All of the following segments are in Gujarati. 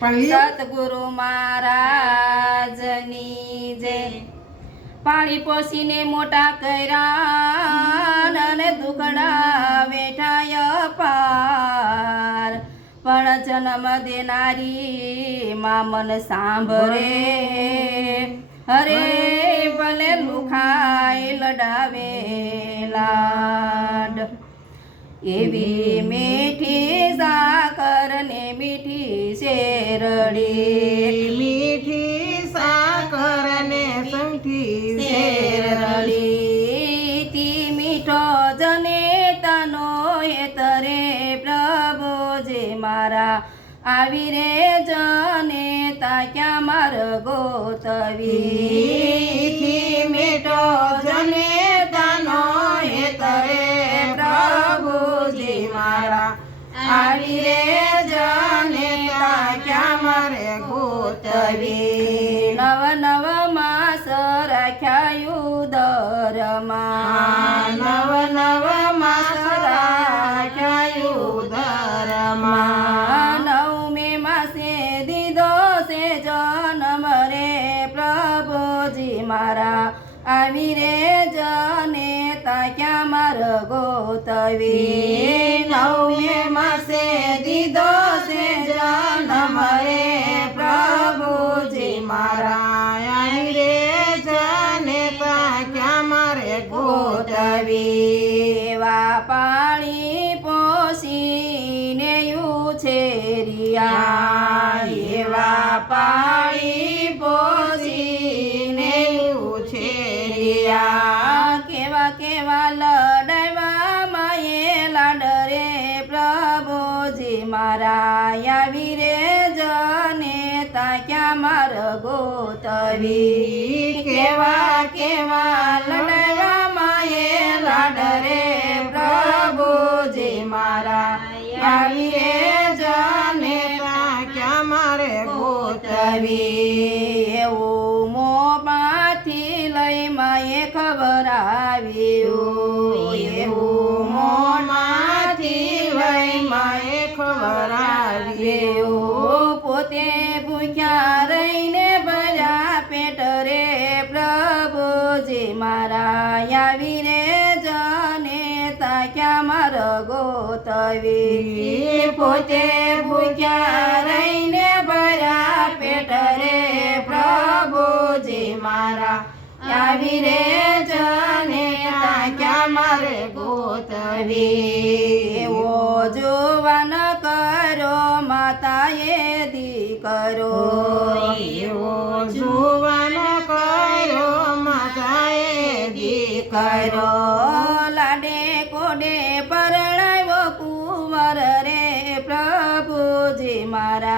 સતગુરુ મહારાજની જય પાણી પોસીને મોટા કર્યા અને દુકડા વેઠાય પાર. પણ જન્મ દેનારી મા મન સાંભળે. હરે ભલે લુખાય લડાવે લાડ. એવી મીઠી સાકર ને મીઠી શેરડી મીઠી સાકર ને સંઠી શેરડી તી મીઠો જને તનો તરે પ્રભુ જે મારા આવી રે જને તાક્યા માર ગોતવી દરમાં નવ નવ માસ રાખ્યાયું ધરમાં નવમે માસે દીધો છે જન્મ રે પ્રભુજી મારા. આવી રે જને તાક્યા માર ગોતવી એવા પાણી પોસીને ઉછેરિયા એવા પાણી પોસીને ઉછેરિયા કેવા કેવા લડાવા માયે લાડરે પ્રભુજી મારા આવી રે જને તાક્યા માર ગોતવી કેવા કેવા લડાવા લાડરે પ્રભુજી મારા આવી રે જને ક્યાં મારે ગોતવી? એવું મોમાંથી લઈ માએ ખબર આવ્યું એવું મોંમાંથી લઈ માએ ખબર પોતે ભૂખ્યા રહીને ભર્યા પેટ રે પ્રભુજી મારા. આવી રે જને ક્યાં મારે ગોતવી એવો જોવાન કરો, માતાએ દીકરો એવો જુવાન કર્યો માતાએ દીકરો કરો.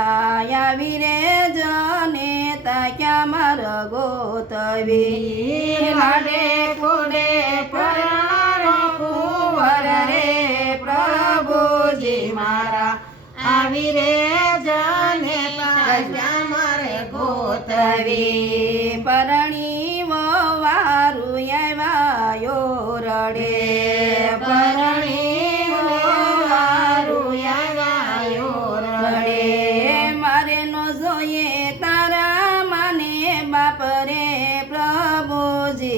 મારા આવી રે જને તાક્યા માર ગોતવી. લાડે કોડે પરણારો કુંવર રે પ્રભુજી મારા. આવી રે જાને તાજા મારે ગોતવી. પરણી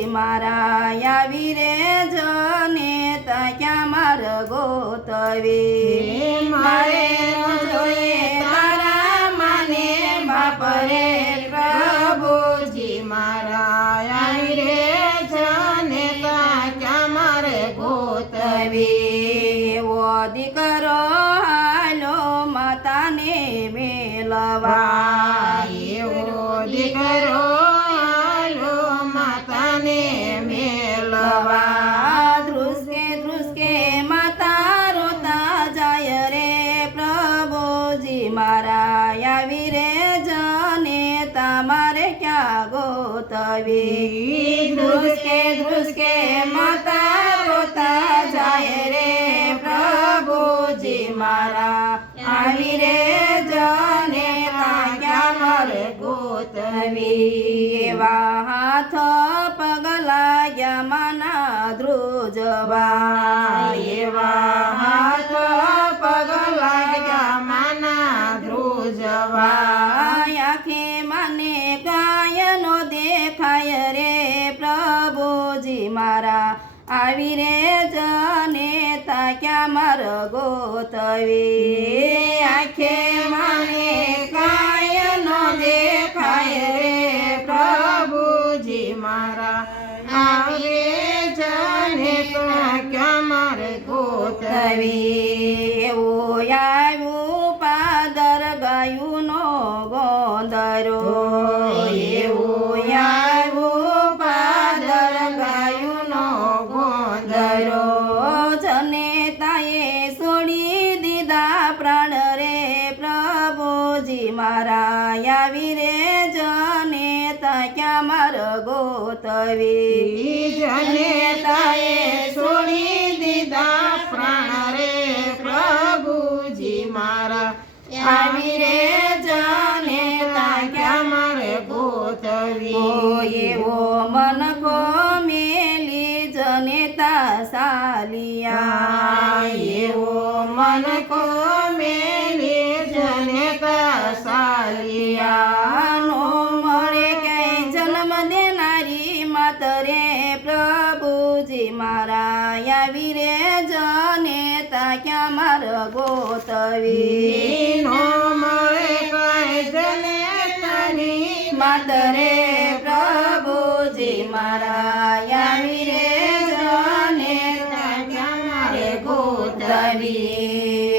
મારા આવી રે જને તાક્યા માર ગોતવી. મારે માતાને મેલવા ધ્રુસકે ધ્રુસકે માતા રોતા જાય રે પ્રભુજી મારા આવી રે જને તમારે ક્યાં ગોતવી? ધ્રુસકે ધ્રુસકે ધ્રુજવા એવા હાથ પગ લાગ્યા માના ધ્રુજ જવા આખે મને ગાયનો દેખાય રે પ્રભુજી મારા આવી રે જને તાક્યા માર ગોતવી આખે મને ગોતવી તવી એવું આવ્યું પાદર ગાયુંનો ગોંદરો એવું આવ્યું પાદર ગાયુંનો ગોંદરો દરો જને તાએ છોડી દીધા પ્રાણ રે પ્રભુજી મારા આવી રે જને તા ક્યાં માર ગોતવી. જને તાએ આવી રે જાને તાક્યા મારે ઓ ગોતવી એવો માતરે પ્રભુજી મારા આવી રે જને મારે ગોતવી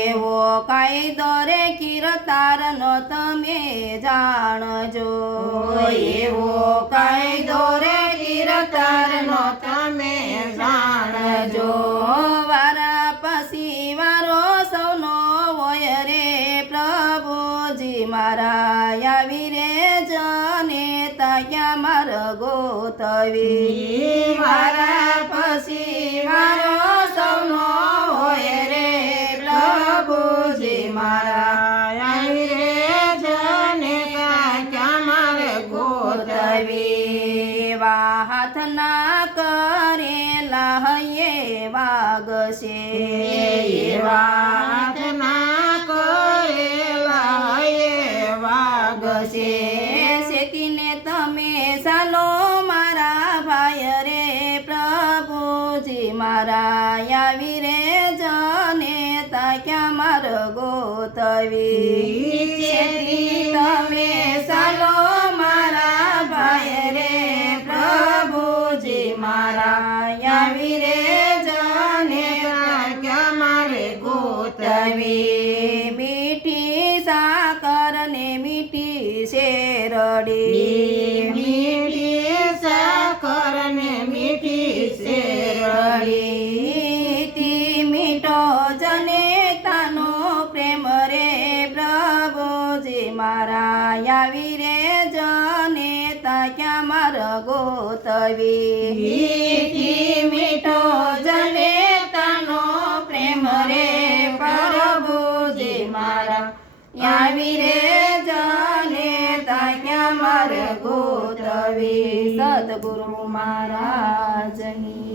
એવો કાયદો રે કિરતાર નો તમે જાણજો. એવો તાક્યા માર ગોતવી. મારા પછી મારો સૌનો હોય રે પ્રભુજી મારા. આવી રે જને ક્યાં મારે ગોતવી. ગોતવી હાથના કરેલા હૈયે વાગશે. વાત ગોતવી શેતી તમે ચાલો મારા ભાઈ રે પ્રભુજી મારા. આવી રે સદગુરુ મહારાજની